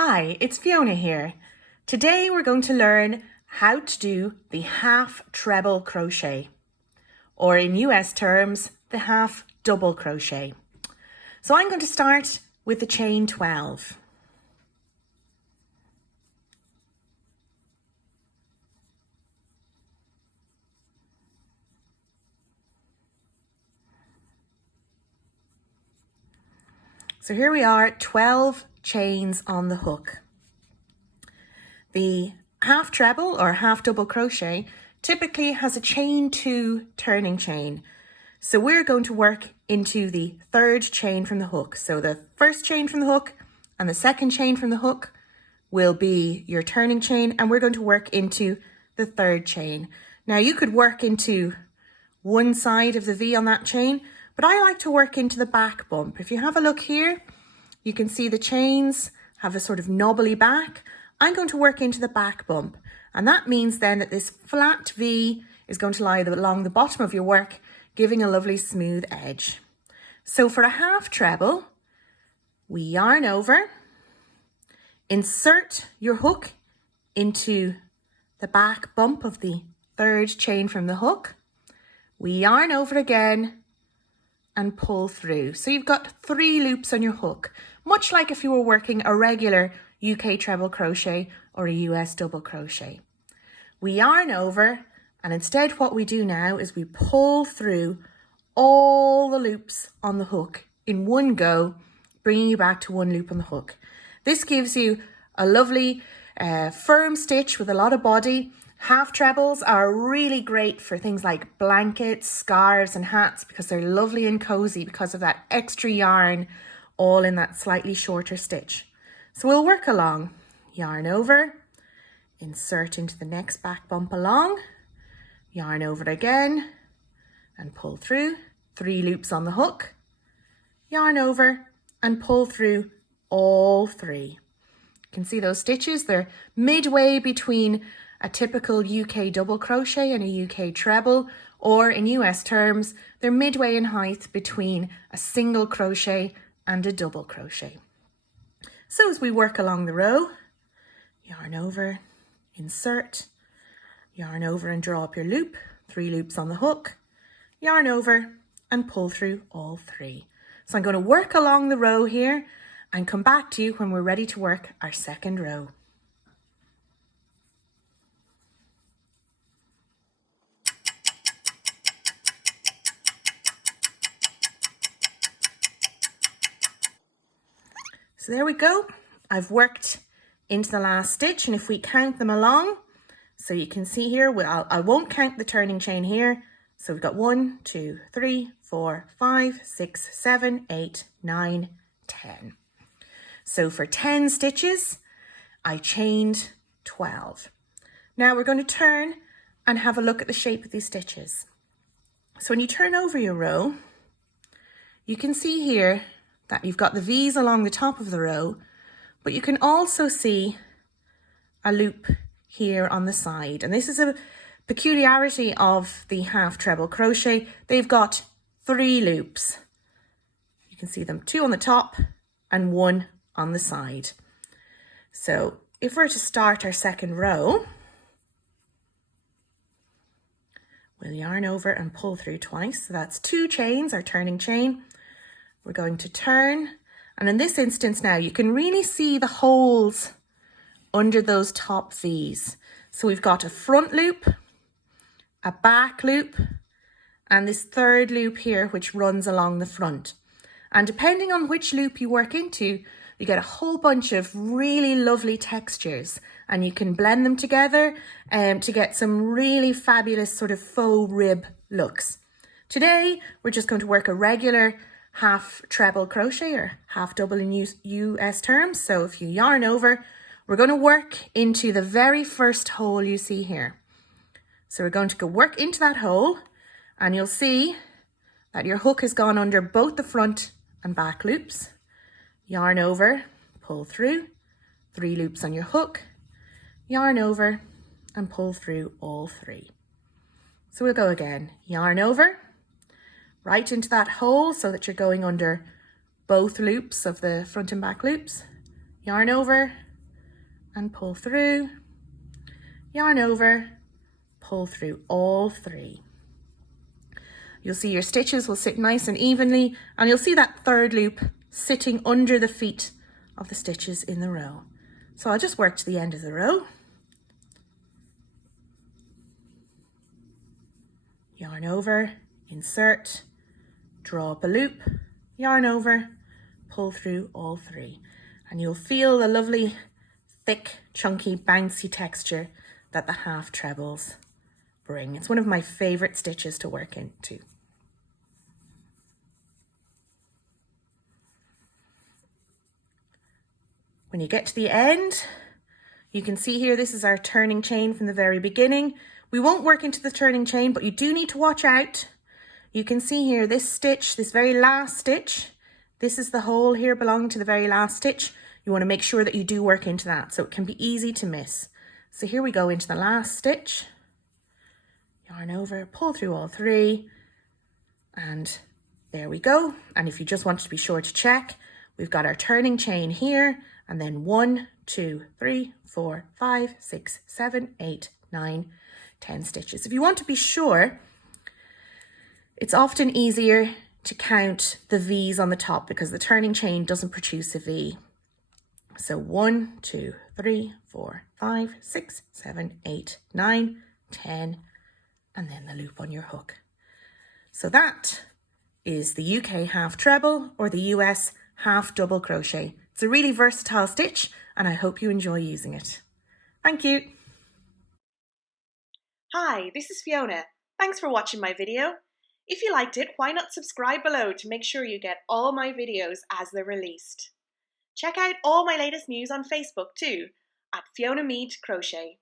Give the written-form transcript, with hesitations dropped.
Hi, it's Fiona here. Today we're going to learn how to do the half treble crochet, or in US terms, the half double crochet. So I'm going to start with the chain 12. So here we are, 12 chains on the hook. The half treble or half double crochet typically has a chain 2 turning chain. So we're going to work into the third chain from the hook. So the first chain from the hook and the second chain from the hook will be your turning chain, and we're going to work into the third chain. Now you could work into one side of the V on that chain, but I like to work into the back bump. If you have a look here, you can see the chains have a sort of knobbly back. I'm going to work into the back bump, and that means then that this flat V is going to lie along the bottom of your work, giving a lovely smooth edge. So for a half treble, we yarn over, insert your hook into the back bump of the third chain from the hook, we yarn over again and pull through. So you've got 3 loops on your hook, much like if you were working a regular UK treble crochet or a US double crochet. We yarn over, and instead what we do now is we pull through all the loops on the hook in one go, bringing you back to 1 loop on the hook. This gives you a lovely firm stitch with a lot of body. Half trebles are really great for things like blankets, scarves and hats because they're lovely and cozy because of that extra yarn all in that slightly shorter stitch. So we'll work along, yarn over, insert into the next back bump along, yarn over it again and pull through, 3 loops on the hook, yarn over and pull through all 3. You can see those stitches, they're midway between a typical UK double crochet and a UK treble, or in US terms, they're midway in height between a single crochet and a double crochet. So as we work along the row, yarn over, insert, yarn over and draw up your loop, 3 loops on the hook, yarn over and pull through all 3. So I'm going to work along the row here and come back to you when we're ready to work our second row. So there we go. I've worked into the last stitch, and if we count them along, so you can see here, I won't count the turning chain here. So we've got 1, 2, 3, 4, 5, 6, 7, 8, 9, 10. So for 10 stitches, I chained 12. Now we're going to turn and have a look at the shape of these stitches. So when you turn over your row, you can see here that you've got the V's along the top of the row, but you can also see a loop here on the side. And this is a peculiarity of the half treble crochet. They've got 3 loops. You can see them, 2 on the top and 1 on the side. So if we're to start our second row, we'll yarn over and pull through twice. So that's 2 chains, our turning chain. We're going to turn, and in this instance now you can really see the holes under those top V's. So we've got a front loop, a back loop, and this third loop here which runs along the front. And depending on which loop you work into, you get a whole bunch of really lovely textures, and you can blend them together to get some really fabulous sort of faux rib looks. Today we're just going to work a regular half treble crochet, or half double in US terms. So if you yarn over, we're going to work into the very first hole you see here. So we're going to go work into that hole, and you'll see that your hook has gone under both the front and back loops. Yarn over, pull through, 3 loops on your hook, yarn over and pull through all 3. So we'll go again, yarn over, right into that hole so that you're going under both loops of the front and back loops, yarn over and pull through, yarn over, pull through all 3. You'll see your stitches will sit nice and evenly, and you'll see that third loop sitting under the feet of the stitches in the row. So I'll just work to the end of the row. Yarn over, insert, draw up a loop, yarn over, pull through all 3. And you'll feel the lovely, thick, chunky, bouncy texture that the half trebles bring. It's one of my favorite stitches to work into. When you get to the end, you can see here, this is our turning chain from the very beginning. We won't work into the turning chain, but you do need to watch out. You can see here, this stitch, this very last stitch, this is the hole here belonging to the very last stitch. You want to make sure that you do work into that, so it can be easy to miss. So here we go into the last stitch, yarn over, pull through all 3, and there we go. And if you just want to be sure to check, we've got our turning chain here, and then 1, 2, 3, 4, 5, 6, 7, 8, 9, 10 stitches. If you want to be sure, it's often easier to count the V's on the top because the turning chain doesn't produce a V. So 1, 2, 3, 4, 5, 6, 7, 8, 9, 10, and then the loop on your hook. So that is the UK half treble or the US half double crochet. It's a really versatile stitch and I hope you enjoy using it. Thank you. Hi, this is Fiona. Thanks for watching my video. If you liked it, why not subscribe below to make sure you get all my videos as they're released. Check out all my latest news on Facebook too, at Fiona Meade Crochet.